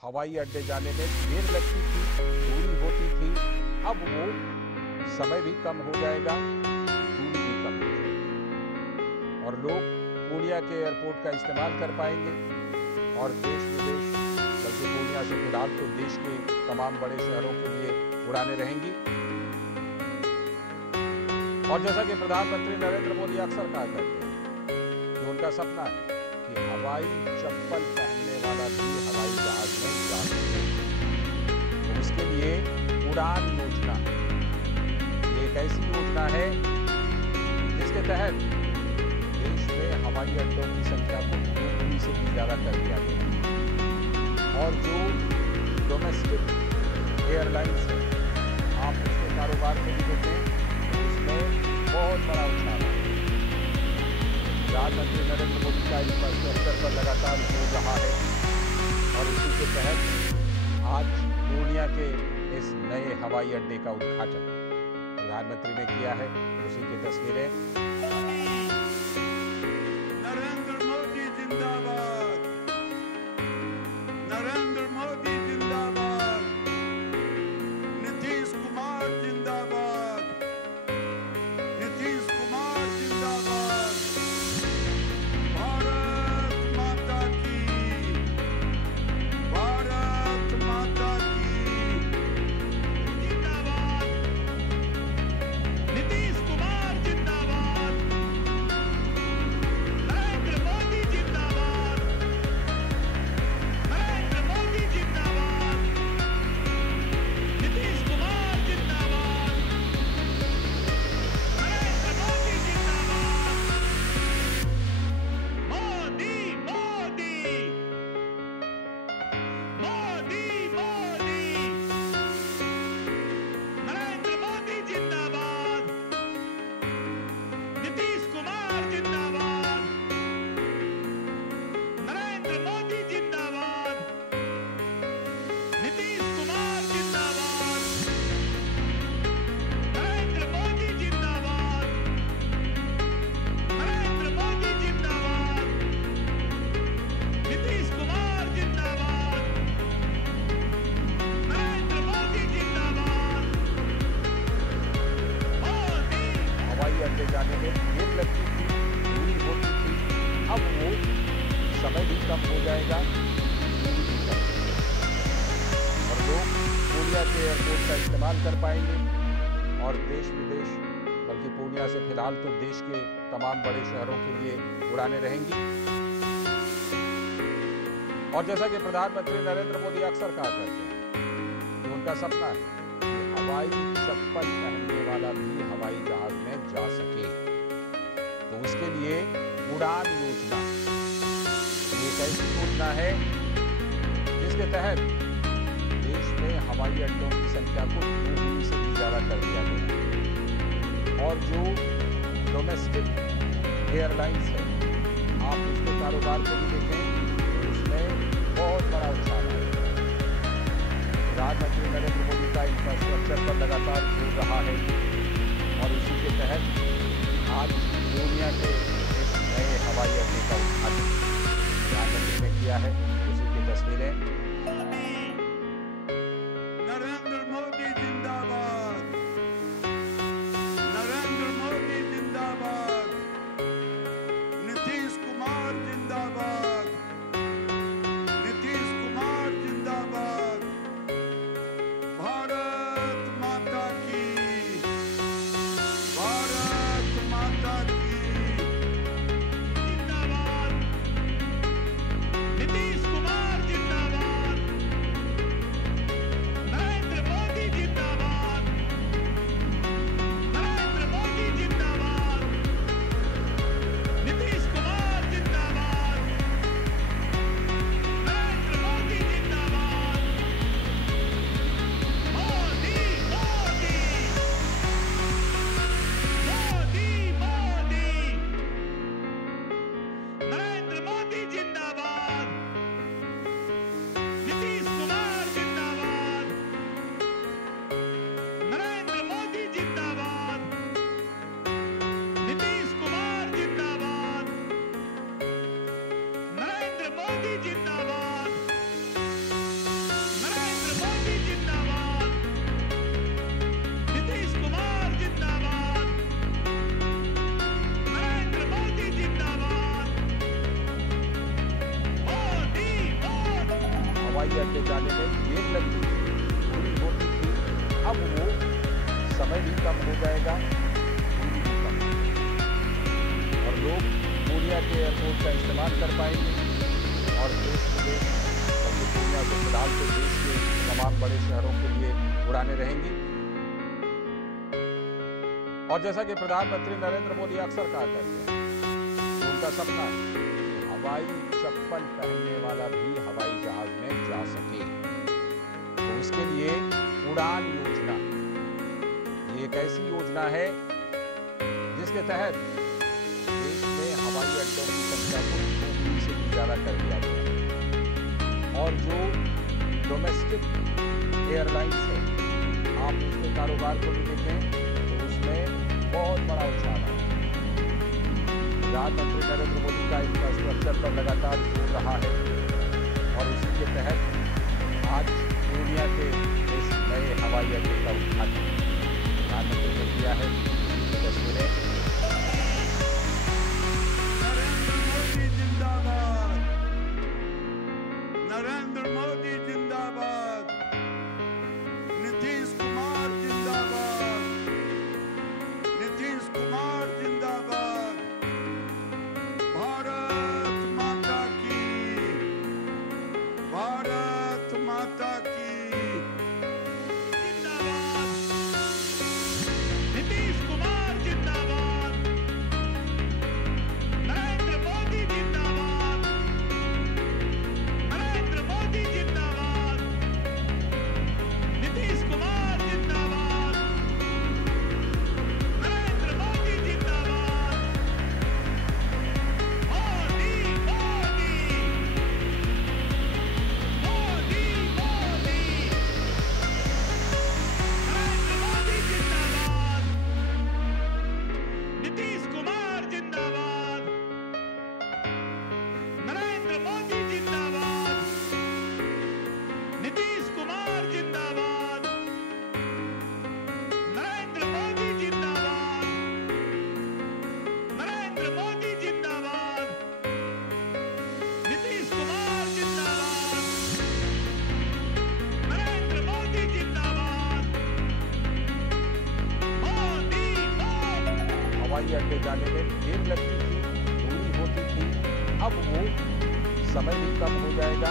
हवाई अड्डे जाने में देर लगती थी, दूरी होती थी, अब वो समय भी कम हो जाएगा, दूरी भी कम हो जाएगी और लोग पूर्णिया के एयरपोर्ट का इस्तेमाल कर पाएंगे और देश विदेश, बल्कि पूर्णिया से फिलहाल तो देश के तमाम बड़े शहरों के लिए उड़ानें रहेंगी। और जैसा कि प्रधानमंत्री नरेंद्र मोदी अक्सर कहा करते हैं कि उनका सपना है कि हवाई चप्पल पहनने वाला भी हवाई जहाज में जा सके, तो उसके लिए उड़ान योजना एक ऐसी योजना है जिसके तहत देश में हवाई अड्डों की संख्या को 2 से भी ज्यादा कर दिया गया और जो डोमेस्टिक एयरलाइंस है, आप उसके कारोबार को भी देखें, उसमें बहुत बड़ा उछाल है। प्रधानमंत्री नरेंद्र मोदी का इंफ्रास्ट्रक्चर पर लगातार जोर रहा है और इसी के तहत आज पूर्णिया के इस नए हवाई अड्डे का उद्घाटन प्रधानमंत्री ने किया है। उसी की तस्वीरें। नरेंद्र मोदी जिंदाबाद, नरेंद्र मोदी जिंदाबाद, नीतीश कुमार जिंदाबाद, नीतीश कुमार जिंदाबाद, भारत माता की, भारत माता की जिंदाबाद, नीतीश कुमार जिंदाबाद, नरेंद्र मोदी जिंदाबाद, नरेंद्र मोदी जिंदाबाद, नीतीश कुमार जिंदाबाद, नरेंद्र मोदी जिंदाबाद, मोदी मोदी मोदी मोदी, नरेंद्र मोदी जिंदाबाद, नीतीश कुमार जिंदाबाद, नरेंद्र मोदी जिंदाबाद, नीतीश कुमार जिंदाबाद, नरेंद्र मोदी जिंदाबाद, नरेंद्र मोदी जिंदाबाद, नीतीश कुमार जिंदाबाद, नरेंद्र मोदी जिंदाबाद, मोदी। हवाई अड्डे जाने में देर लगती थी, दूरी होती थी, अब वो समय भी कम हो जाएगा, दूरी भी कम हो जाएगी और लोग पूर्णिया के एयरपोर्ट का इस्तेमाल कर पाएंगे और देश विदेश, बल्कि पूर्णिया से फिलहाल तो देश के तमाम बड़े शहरों के लिए उड़ानें रहेंगी। और जैसा कि प्रधानमंत्री नरेंद्र मोदी अक्सर कहा करते हैं कि उनका सपना है कि हवाई चप्पल पहनने वाला भी हवाई जहाज में जा सके, तो उसके लिए उड़ान योजना एक ऐसी योजना है जिसके तहत देश में हवाई अड्डों की संख्या को 2 से भी ज्यादा कर दिया गया और जो डोमेस्टिक एयरलाइंस है, आप उसके कारोबार को भी देखें, तो उसमें बहुत बड़ा उछाल है। प्रधानमंत्री नरेंद्र मोदी का इंफ्रास्ट्रक्चर पर लगातार जोर रहा है और इसी के तहत आज पूर्णिया के इस नए हवाई अड्डे का उद्घाटन प्रधानमंत्री ने किया है। उसी की तस्वीरें। नरेंद्र मोदी जिंदाबाद, नरेंद्र मोदी जिंदाबाद, नीतीश कुमार जिंदाबाद, नीतीश कुमार जिंदाबाद, भारत माता की, भारत माता की जिंदाबाद, नीतीश हवाई अड्डे जाने में देर लगती थी, दूरी होती थी, अब वो समय भी कम हो जाएगा, दूरी भी कम और लोग पूर्णिया के एयरपोर्ट का इस्तेमाल कर पाएंगे और देश विदेश और पूर्णिया को फिलहाल तो देश के तमाम बड़े शहरों के लिए उड़ानें रहेंगी। और जैसा कि प्रधानमंत्री नरेंद्र मोदी अक्सर कहा करते हैं, उनका सपना है हवाई चप्पल पहनने वाला भी हवाई जहाज में जा सके। तो इसके लिए उड़ान योजना, ये एक ऐसी योजना है जिसके तहत देश में हवाई अड्डों की संख्या को 2 से भी ज्यादा कर दिया गया और जो डोमेस्टिक एयरलाइंस है, आप उसके कारोबार को भी देखें तो उसमें बहुत बड़ा उछाल है। प्रधानमंत्री नरेंद्र मोदी का इंफ्रास्ट्रक्चर पर लगातार जोर रहा है और उसी के तहत आज पूर्णिया के इस नए हवाई अड्डे का उद्घाटन प्रधानमंत्री ने किया है। तस्वीरें नरेंद्र मोदी जिंदाबाद, नरेंद्र मोदी जिंदाबाद, नीतीश कुमार जिंदाबाद, नीतीश कुमार जिंदाबाद, भारत माता की, भारत माता की जिंदाबाद, नीतीश कुमार जिंदाबाद, नरेंद्र मोदी जिंदाबाद, नरेंद्र मोदी जिंदाबाद, नीतीश कुमार जिंदाबाद, नरेंद्र मोदी जिंदाबाद, मोदी मोदी मोदी मोदी, नरेंद्र मोदी जिंदाबाद, नीतीश कुमार जिंदाबाद, नरेंद्र मोदी जिंदाबाद, नीतीश कुमार जिंदाबाद, नरेंद्र मोदी जिंदाबाद, नरेंद्र मोदी जिंदाबाद, नीतीश कुमार जिंदाबाद, नरेंद्र मोदी जिंदाबाद, मोदी मोदी। हवाई अड्डे जाने में देर लगती थी, दूरी होती थी, अब वो समय भी कम हो जाएगा,